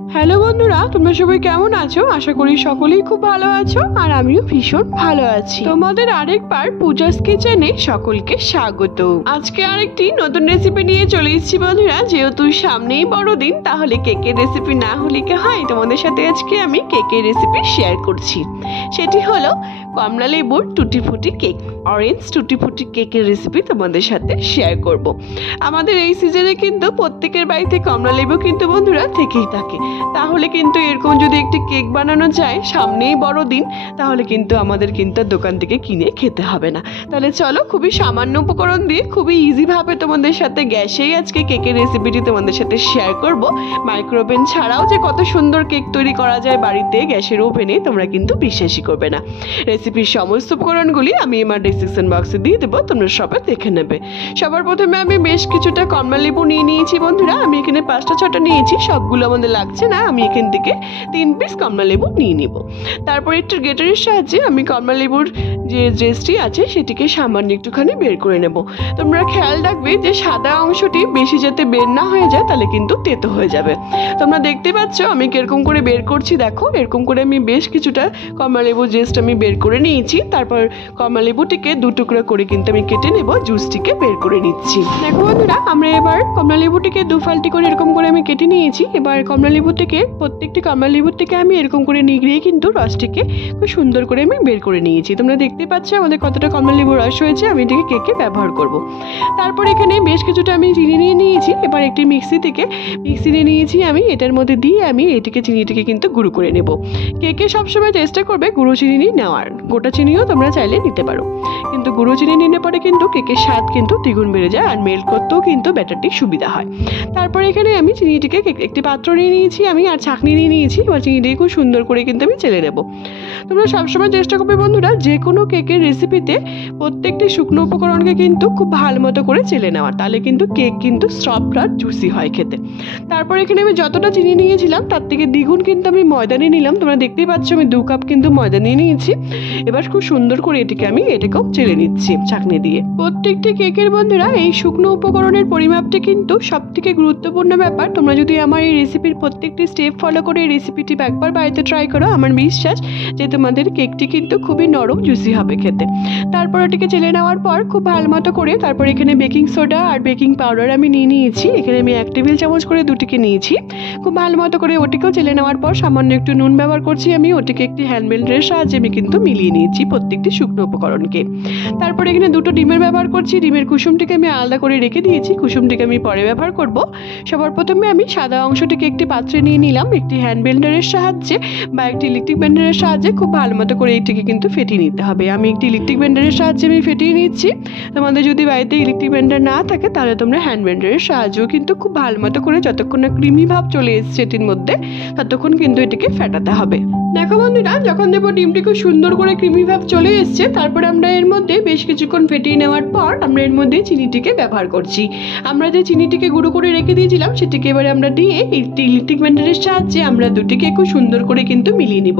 Hello বন্ধুরা, তোমরা সবাই কেমন আছো? আশা করি সকলেই খুব ভালো আছো আর আমিও ভীষণ ভালো আছি। তোমাদের আরেকবার পূজাস কিচেনে সকলকে স্বাগত। আজকে আরেকটি নতুন রেসিপি নিয়ে চলে এসেছি বন্ধুরা। যেহেতু সামনেই বড়দিন, তাহলে কেকের রেসিপি না হলে কি হয়, তোমাদের সাথে আজকে আমি কেকের রেসিপি শেয়ার করছি। সেটি হলো কমলা লেবুর টুটি ফুটি কেক, অরেঞ্জ টুটি ফুটি কেকের রেসিপি তোমাদের সাথে শেয়ার করব। আমাদের এই সিজনে কিন্তু প্রত্যেকের বাড়িতে কমলা লেবু কিন্তু বন্ধুরা থেকেই থাকে। তাহলে কিন্তু এরকম যদি একটি কেক বানানো যায়, সামনেই বড়দিন, তাহলে কিন্তু আমাদের কিন্তু দোকান থেকে কিনে খেতে হবে না। তাহলে চলো, খুবই সামান্য উপকরণ দিয়ে খুবই ইজিভাবে তোমাদের সাথে গ্যাসেই আজকে কেকের রেসিপিটি তোমাদের সাথে শেয়ার করব। মাইক্রোওভেন ছাড়াও যে কত সুন্দর কেক তৈরি করা যায় বাড়িতে গ্যাসের ওভেনে, তোমরা কিন্তু বিশ্বাসই করবে না। রেসিপির সমস্ত উপকরণগুলি আমি আমার ডেসক্রিপশন বক্সে দিয়ে দেবো, তোমরা সবাই দেখে নেবে। সবার প্রথমে আমি বেশ কিছুটা কমলা লেবু নিয়ে নিয়েছি বন্ধুরা। আমি এখানে 5টা-6টা নিয়েছি, সবগুলো আমাদের লাগছে না। আমি এখান থেকে 3 পিস কমলা লেবু নিয়ে নিব। তারপর একটু গ্রেটারের সাহায্যে আমি কমলা লেবুর যে জেসটি আছে সেটিকে সামান্য একটুখানি বের করে নেব। তোমরা খেয়াল রাখবে যে সাদা অংশটি বেশি যাতে বের না হয়ে যায়, তাহলে কিন্তু তেতো হয়ে যাবে। তোমরা দেখতে পাচ্ছ আমি কিরকম করে বের করছি, দেখো এরকম করে আমি বেশ কিছুটা কমলা লেবুর জেস্ট আমি বের করে নিয়েছি। তারপর কমলা লেবুটিকে 2 টুকরো করে কিন্তু আমি কেটে নেব, জুসটিকে বের করে নিচ্ছি। দেখো বন্ধুরা, আমরা এবার কমলা লেবুটিকে 2 ফাল্টি করে এরকম করে আমি কেটে নিয়েছি। এবার কমলা লেবু থেকে প্রত্যেকটি কমলা লেবুর থেকে আমি এরকম করে নিগড়িয়ে কিন্তু রসটিকে খুব সুন্দর করে আমি বের করে নিয়েছি। তোমরা দেখতে পাচ্ছ আমাদের কতটা কমলা লেবুর রস হয়েছে। আমি এটাকে কেকে ব্যবহার করব। তারপর এখানে বেশ কিছুটা আমি চিনি নিয়ে নিয়েছি। এবার একটি মিক্সি নিয়ে নিয়েছি আমি, এটার মধ্যে দিয়ে আমি এটিকে চিনিটিকে কিন্তু গুঁড়ো করে নেব। কেকে সবসময় চেষ্টা করবে গুঁড়ো চিনি নেওয়ার, গোটা চিনিও তোমরা চাইলে নিতে পারো, কিন্তু গুঁড়ো চিনি নিলে পরে কিন্তু কেকের স্বাদ কিন্তু দ্বিগুণ বেড়ে যায় আর মেল্ট করতেও কিন্তু ব্যাটারটি সুবিধা হয়। তারপর এখানে আমি চিনিটিকে একটি পাত্র নিয়ে নিয়েছি আমি, আর ছাঁকনি নিয়ে নিয়েছি। এবার চিনিটিকে খুব সুন্দর করে কিন্তু আমি চেলে নেব। তোমরা সবসময় চেষ্টা করবে বন্ধুরা যে কোনো কেকের রেসিপিতে প্রত্যেকটি শুকনো উপকরণকে কিন্তু খুব ভালো মতো করে চেলে নেওয়ার, তাহলে কিন্তু কেক কিন্তু সফট আর জুসি হয় খেতে। তারপর এখানে আমি যতটা চিনি নিয়েছিলাম তার থেকে দ্বিগুণ কিন্তু আমি ময়দা নিয়ে নিলাম। তোমরা দেখতেই পাচ্ছ আমি 2 কাপ কিন্তু ময়দা নিয়ে নিয়েছি। এবার খুব সুন্দর করে এটাকেও চেলে নিচ্ছি ছাঁকনি দিয়ে। প্রত্যেকটি কেকের বন্ধুরা এই শুকনো উপকরণের পরিমাপটি কিন্তু সব থেকে গুরুত্বপূর্ণ ব্যাপার। তোমরা যদি আমার এই রেসিপির প্রত্যেকটি স্টেপ ফলো করে এই রেসিপিটি একবার বাড়িতে ট্রাই করো, আমার বিশ্বাস যে তোমাদের কেকটি কিন্তু খুবই নরম জুসি হবে খেতে। তারপর এটাকে চেলে নেওয়ার পর খুব ভালো মতো করে তারপর এখানে বেকিং সোডা আর বেকিং পাউডার আমি নিয়ে নিয়েছি। এখানে আমি 1 টেবিল চামচ করে দুটিকে নিয়েছি। খুব ভালো মতো করে ওটিকেও চেলে নেওয়ার পর সামান্য একটু নুন ব্যবহার করছি আমি। ওটিকে একটি হ্যান্ড ব্লেন্ডারের সাহায্যে আমি কিন্তু মিলিয়ে নিয়েছি প্রত্যেকটি শুকনো উপকরণকে। তারপর এখানে 2টো ডিমের ব্যবহার করছি। ডিমের কুসুমটিকে আমি আলাদা করে রেখে দিয়েছি, কুসুমটিকে আমি পরে ব্যবহার করব। সবার প্রথমে আমি সাদা অংশটিকে একটি পাত্রে নিয়ে নিলাম। একটি হ্যান্ড ব্লেন্ডারের সাহায্যে বা একটি ইলেকট্রিক ব্লেন্ডারের সাহায্যে খুব ভালো মতো করে এটিকে কিন্তু ফেটিয়ে নিতে হবে। আমি একটি ইলেকট্রিক ব্লেন্ডারের সাহায্যে আমি ফেটিয়ে নিচ্ছি। তোমাদের যদি বাড়িতে ইলেকট্রিক ব্লেন্ডার না থাকে তাহলে তোমরা হ্যান্ড ব্লেন্ডারের সাহায্যেও কিন্তু খুব ভালো মতো করে যতক্ষণ না ক্রিমি ভাব চলে এসছে এটির মধ্যে, ততক্ষণ কিন্তু এটিকে ফেটাতে হবে। দেখো বন্ধুরা, যখন দেখবো ডিমটি খুব সুন্দর করে ক্রিমি ভাব চলে এসছে, তারপরে আমরা এর মধ্যে বেশ কিছুক্ষণ ফেটিয়ে নেওয়ার পর আমরা এর মধ্যে চিনিটিকে ব্যবহার করছি। আমরা যে চিনিটিকে গুঁড়ো করে রেখে দিয়েছিলাম সেটিকে এবারে আমরা দিয়ে ইলেকট্রিক ব্লেন্ডারের সাহায্যে আমরা দুটিকে খুব সুন্দর করে কিন্তু মিলিয়ে নিব।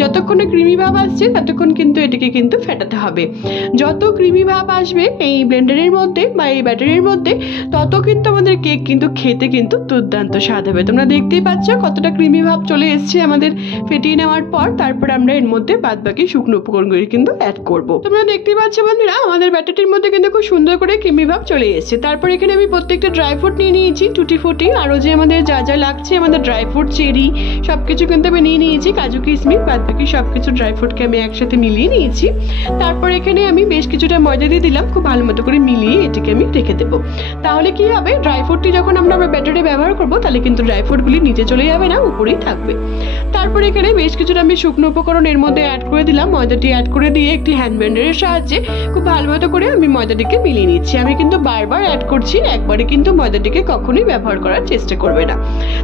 যতক্ষণ ক্রিমি ভাব আসছে ততক্ষণ কিন্তু এটিকে কিন্তু ফেটাতে হবে। যত ক্রিমি ভাব আসবে এই ব্লেন্ডারের মধ্যে বা এই ব্যাটারের মধ্যে, তত কিন্তু আমাদের কেক কিন্তু খেতে কিন্তু দুর্দান্ত স্বাদ হবে। তোমরা দেখতেই পাচ্ছ কতটা ক্রিমি ভাব চলে এসছে আমাদের ফেটিয়ে নেওয়ার পর। তারপর আমরা এর মধ্যে বাদবাকি শুকনো উপকরণগুলি কিন্তু অ্যাড করব। তোমরা দেখতে পাচ্ছ বন্ধুরা আমাদের ব্যাটারটির মধ্যে কিন্তু খুব সুন্দর করে ক্রিমি ভাব চলে এসেছে। তারপর এখানে আমি প্রত্যেকটা ড্রাই ফ্রুট নিয়ে নিয়েছি, টুটি ফুটি, আরও যে আমাদের যা যা লাগছে আমাদের ড্রাই ফ্রুট, চেরি সবকিছু কিন্তু আমি নিয়ে নিয়েছি, কাজু কিশমিশ বাদবাকি সবকিছু ড্রাই ফ্রুটকে আমি একসাথে মিলিয়ে নিয়েছি। তারপর এখানে আমি বেশ কিছুটা ময়দা দিয়ে দিলাম, খুব ভালো মতো করে মিলিয়ে এটিকে আমি রেখে দেবো। তাহলে কি হবে, ড্রাই ফ্রুটটি যখন আমরা ব্যাটারে ব্যবহার করবো তাহলে কিন্তু ড্রাই ফ্রুটগুলি নিচে চলে যাবে না, উপরেই থাকবে। তারপর এখানে বেশ কিছুটা আমি শুকনো উপকরণ এর মধ্যে অ্যাড করে দিলাম। ময়দাটি অ্যাড করে দিয়ে একটি হ্যান্ড ব্লেন্ডারের সাহায্যে খুব ভালো মতো করে আমি ময়দাটিকে মিলিয়ে নিচ্ছি। আমি কিন্তু বারবার অ্যাড করছি, একবারে কিন্তু ময়দাটিকে কখনোই ব্যবহার করার চেষ্টা করবে না।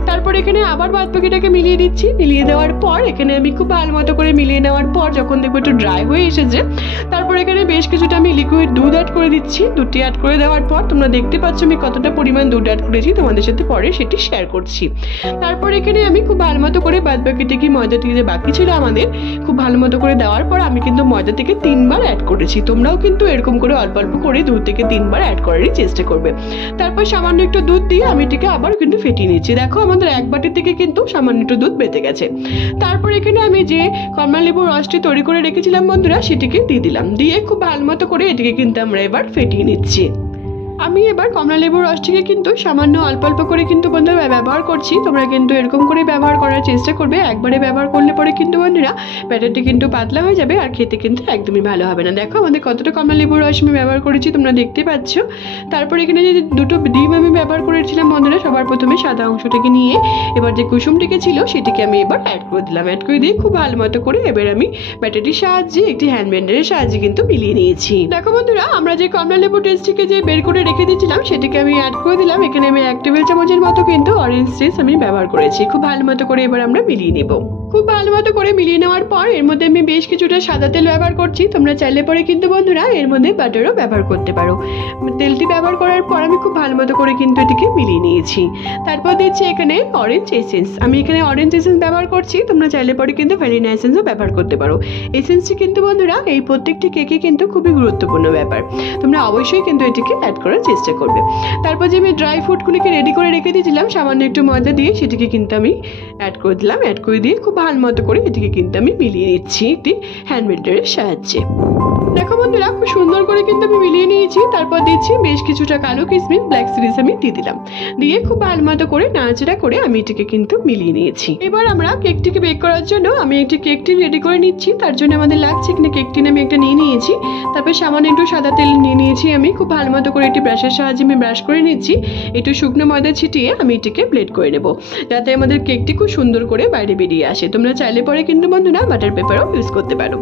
তারপর এখানে আবার বাদবাকিটাকে মিলিয়ে দিচ্ছি। মিলিয়ে দেওয়ার পর এখানে আমি খুব ভালো মতো করে মিলিয়ে নেওয়ার পর যখন দেখবো একটু ড্রাই হয়ে এসেছে, তারপর এখানে বেশ কিছুটা আমি লিকুইড দুধ অ্যাড করে দিচ্ছি। দুধটি অ্যাড করে দেওয়ার পর তোমরা দেখতে পাচ্ছ আমি কতটা পরিমাণ দুধ অ্যাড করেছি, তোমাদের সাথে পরে সেটি শেয়ার করছি। তারপর এখানে আমি খুব ভালো মতো করে বাদবাকিটিকে ময়দাটিকে যে বাকি ছিল আমাদের, খুব ভালো মতো করে দেওয়ার পর আমি কিন্তু ময়দা থেকে 3বার অ্যাড করেছি। তোমরাও কিন্তু এরকম করে অল্প অল্প করে 2 থেকে 3বার অ্যাড করারই চেষ্টা করবে। তারপর সামান্য একটু দুধ দিয়ে আমি এটাকে আবার কিন্তু ফেটিয়ে নিচ্ছি। দেখো আমাদের 1 বাটি থেকে কিন্তু সামান্য একটু দুধ বেঁচে গেছে। তারপর এখানে আমি যে কমলা লেবুর রসটি তৈরি করে রেখেছিলাম বন্ধুরা, সেটিকে দিয়ে দিলাম। দিয়ে খুব ভালো মতো করে এটিকে কিন্তু আমরা এবার ফেটিয়ে নিচ্ছি। আমি এবার কমলা লেবুর রসটিকে কিন্তু সামান্য অল্প অল্প করে কিন্তু বন্ধুরা ব্যবহার করছি। তোমরা কিন্তু এরকম করে ব্যবহার করার চেষ্টা করবে। একবারে ব্যবহার করলে পরে কিন্তু বন্ধুরা ব্যাটারটি কিন্তু পাতলা হয়ে যাবে আর খেতে কিন্তু একদমই ভালো হবে না। দেখো আমাদের কতটা কমলা লেবুর রস আমি ব্যবহার করেছি তোমরা দেখতে পাচ্ছ। তারপর এখানে যে 2টো ডিম আমি ব্যবহার করেছিলাম বন্ধুরা, সবার প্রথমে সাদা অংশটাকে নিয়ে এবার যে কুসুমটিকে ছিল সেটিকে আমি এবার অ্যাড করে দিলাম। অ্যাড করে দিয়ে খুব ভালো মতো করে এবার আমি ব্যাটারটির সাহায্যে একটি হ্যান্ড ব্লেন্ডারের সাহায্যে কিন্তু মিলিয়ে নিয়েছি। দেখো বন্ধুরা আমরা যে কমলা লেবু টেস্টটিকে যে বের করে রেখে দিয়েছিলাম সেটিকে আমি অ্যাড করে দিলাম। এখানে আমি 1 টেবিল চামচের মতো কিন্তু অরেঞ্জ জুস আমি ব্যবহার করেছি। খুব ভালো মতো করে এবার আমরা মিলিয়ে নেব। খুব ভালো মতো করে মিলিয়ে নেওয়ার পর এর মধ্যে আমি বেশ কিছুটা সাদা তেল ব্যবহার করছি। তোমরা চাইলে পরে কিন্তু বন্ধুরা এর মধ্যে বাটারও ব্যবহার করতে পারো। তেলটি ব্যবহার করার পর আমি খুব ভালো মতো করে কিন্তু এটিকে মিলিয়ে নিয়েছি। তারপর দিচ্ছি এখানে অরেঞ্জ এসেন্স। আমি এখানে অরেঞ্জ এসেন্স ব্যবহার করছি। তোমরা চাইলে পরে কিন্তু ভ্যানিলা এসেন্সও ব্যবহার করতে পারো। এসেন্সটি কিন্তু বন্ধুরা এই প্রত্যেকটি কেকে কিন্তু খুবই গুরুত্বপূর্ণ ব্যাপার। তোমরা অবশ্যই কিন্তু এটিকে অ্যাড করার চেষ্টা করবে। তারপর যে আমি ড্রাই ফ্রুটগুলিকে রেডি করে রেখে দিয়েছিলাম সামান্য একটু ময়দা দিয়ে, সেটিকে কিন্তু আমি অ্যাড করে দিলাম। অ্যাড করে দিয়ে খুব ভালো মতো করে এটিকে কিন্তু আমি মিলিয়ে নিচ্ছি একটি হ্যান্ড ব্লেন্ডারের সাহায্যে। দেখো বন্ধুরা খুব সুন্দর করে কিন্তু আমি মিলিয়ে নিয়েছি। তারপর দিচ্ছি বেশ কিছুটা কালো কিশমিশ, ব্ল্যাক সিরিজ আমি দিয়ে দিলাম। দিয়ে খুব ভালো মতো করে নাড়াচাড়া করে আমি এটিকে কিন্তু মিলিয়ে নিয়েছি। এবার আমরা কেকটিকে বেক করার জন্য আমি একটি কেক টিন রেডি করে নিচ্ছি। তার জন্য আমাদের লাগছে এখানে কেক টিন আমি একটা নিয়ে নিয়েছি। তারপর সামান্য একটু সাদা তেল নিয়ে নিয়েছি। আমি খুব ভালো মতো করে একটি ব্রাশের সাহায্যে আমি ব্রাশ করে নিচ্ছি। একটু শুকনো ময়দা ছিটিয়ে আমি এটিকে ব্লেড করে নেব, যাতে আমাদের কেকটি খুব সুন্দর করে বাইরে বেরিয়ে আসে। তোমরা চাইলে পরে কিন্তু বন্ধুরা বাটার পেপারও ইউজ করতে পারো।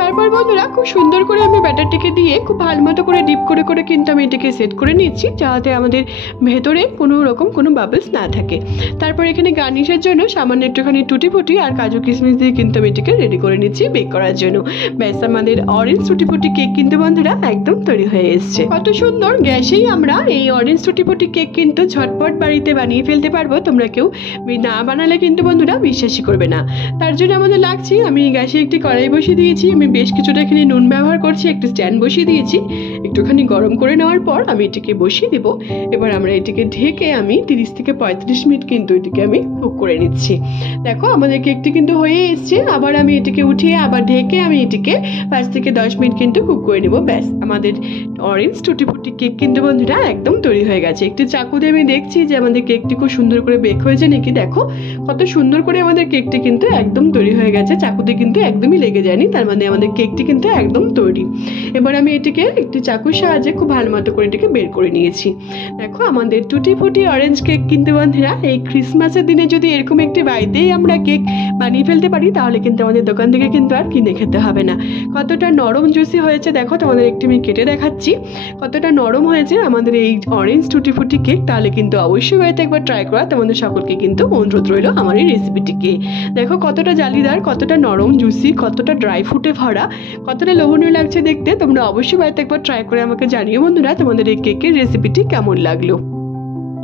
তারপর বন্ধুরা খুব সুন্দর করে আমি ব্যাটারটিকে দিয়ে খুব ভালো মতো করে ডিপ করে করে কিন্তু আমি এটাকে সেট করে নিচ্ছি, যাতে আমাদের ভেতরে কোনো রকম কোনো বাবলস না থাকে। তারপর এখানে গার্নিশের জন্য সামান্য একটুখানি টুটি ফুটি আর কাজু কিশমিশ দিয়ে কিন্তু আমি এটাকে রেডি করে নিচ্ছি বেক করার জন্য। ব্যাস আমাদের অরেঞ্জ টুটি ফুটি কেক কিন্তু বন্ধুরা একদম তৈরি হয়ে এসছে। কত সুন্দর! গ্যাসেই আমরা এই অরেঞ্জ টুটি ফুটি কেক কিন্তু ঝটপট বাড়িতে বানিয়ে ফেলতে পারবো। তোমরা কেউ না বানালে কিন্তু বন্ধুরা বিশ্বাসই করবে না। তার জন্য আমাদের লাগছে আমি গ্যাসে একটি কড়াই বসিয়ে দিয়েছি। আমি বেশ কিছুটা এখানে নুন ব্যবহার করছি। একটু স্ট্যান্ড বসিয়ে দিয়েছি। একটুখানি গরম করে নেওয়ার পর আমি এটিকে বসিয়ে দেব। এবার আমরা এটিকে ঢেকে আমি 30 থেকে 35 মিনিট কিন্তু এটিকে আমি কুক করে নিচ্ছি। দেখো আমাদের কেকটি কিন্তু হয়ে এসছে। আবার আমি এটিকে উঠিয়ে আবার ঢেকে আমি এটিকে 5 থেকে 10 মিনিট কিন্তু কুক করে নেব। ব্যাস আমাদের অরেঞ্জ টুটি ফুটি কেক কিন্তু বন্ধুরা একদম তৈরি হয়ে গেছে। একটি চাকু দিয়ে আমি দেখছি যে আমাদের কেকটি খুব সুন্দর করে বেক হয়েছে নাকি। দেখো কত সুন্দর করে আমাদের কেকটি কিন্তু একদম তৈরি হয়ে গেছে। চাকুতে কিন্তু একদমই লেগে যায়নি, তার মানে আমাদের কেকটি কিন্তু একদম তৈরি। এবার আমি এটিকে একটি চাকুর সাহায্যে খুব ভালো মতো করে এটিকে বের করে নিয়েছি। দেখো আমাদের টুটি ফুটি অরেঞ্জ কেক কিন্তু বন্ধুরা এই ক্রিসমাসের দিনে যদি এরকম একটি বাড়িতেই আমরা কেক বানিয়ে ফেলতে পারি তাহলে কিন্তু আমাদের দোকান থেকে কিন্তু আর কিনে খেতে হবে না। কতটা নরম জুসি হয়েছে দেখো, তোমাদের একটু আমি কেটে দেখাচ্ছি কতটা নরম হয়েছে আমাদের এই অরেঞ্জ টুটি ফুটি কেক। তাহলে কিন্তু অবশ্যই বাড়িতে একবার ট্রাই করা তোমাদের সকলকে কিন্তু অনুরোধ রইল আমার এই রেসিপিটিকে। দেখো কতটা জালিদার, কতটা নরম জুসি, কতটা ড্রাই ফ্রুটে ভরা, কতটা লোভনীয় লাগছে দেখতে। তোমরা অবশ্যই বাড়িতে একবার ট্রাই করে আমাকে জানিও বন্ধুরা তোমাদের এই কেকের রেসিপিটি কেমন লাগলো।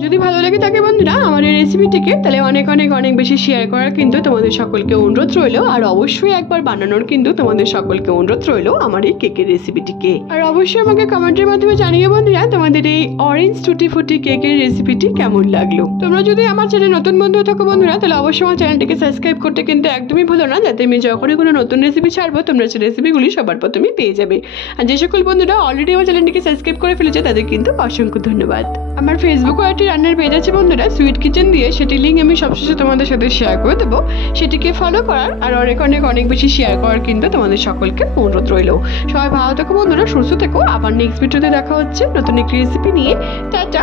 যদি ভালো লেগে থাকে বন্ধুরা আমার এই রেসিপিটিকে, তাহলে অনেক অনেক অনেক বেশি শেয়ার করার কিন্তু তোমাদের সকলকে অনুরোধ রইল। আর অবশ্যই একবার বানানোর কিন্তু তোমাদের সকলকে অনুরোধ রইল আমার এই কেকের রেসিপিটিকে। আর অবশ্যই আমাকে কমেন্টের মাধ্যমে জানিয়ে বন্ধুরা তোমাদের এই অরেঞ্জ টুটি ফুটি কেকের রেসিপিটি কেমন লাগলো। তোমরা যদি আমার চ্যানেল নতুন বন্ধু থাকো বন্ধুরা, তাহলে অবশ্যই আমার চ্যানেলটিকে সাবস্ক্রাইব করতে কিন্তু একদমই ভুলো না, যাতে আমি যখনই কোনো নতুন রেসিপি ছাড়বো তোমরা সেই রেসিপিগুলি সবার প্রথমেই পেয়ে যাবে। আর যে সকল বন্ধুরা অলরেডি আমার চ্যানেলটিকে সাবস্ক্রাইব করে ফেলেছে তাদের কিন্তু অসংখ্য ধন্যবাদ। আমার ফেসবুক আর একটি রান্নার পেজ আছে বন্ধুরা সুইট কিচেন দিয়ে, সেটি লিঙ্ক আমি সবশেষে তোমাদের সাথে শেয়ার করে দেবো। সেটিকে ফলো করার আর অনেক অনেক অনেক বেশি শেয়ার করার কিন্তু তোমাদের সকলকে অনুরোধ রইল। সবাই ভালো থেকো বন্ধুরা, সুস্থ থেকো। আবার নেক্সট ভিডিওতে দেখা হচ্ছে নতুন একটি রেসিপি নিয়ে। টাটা।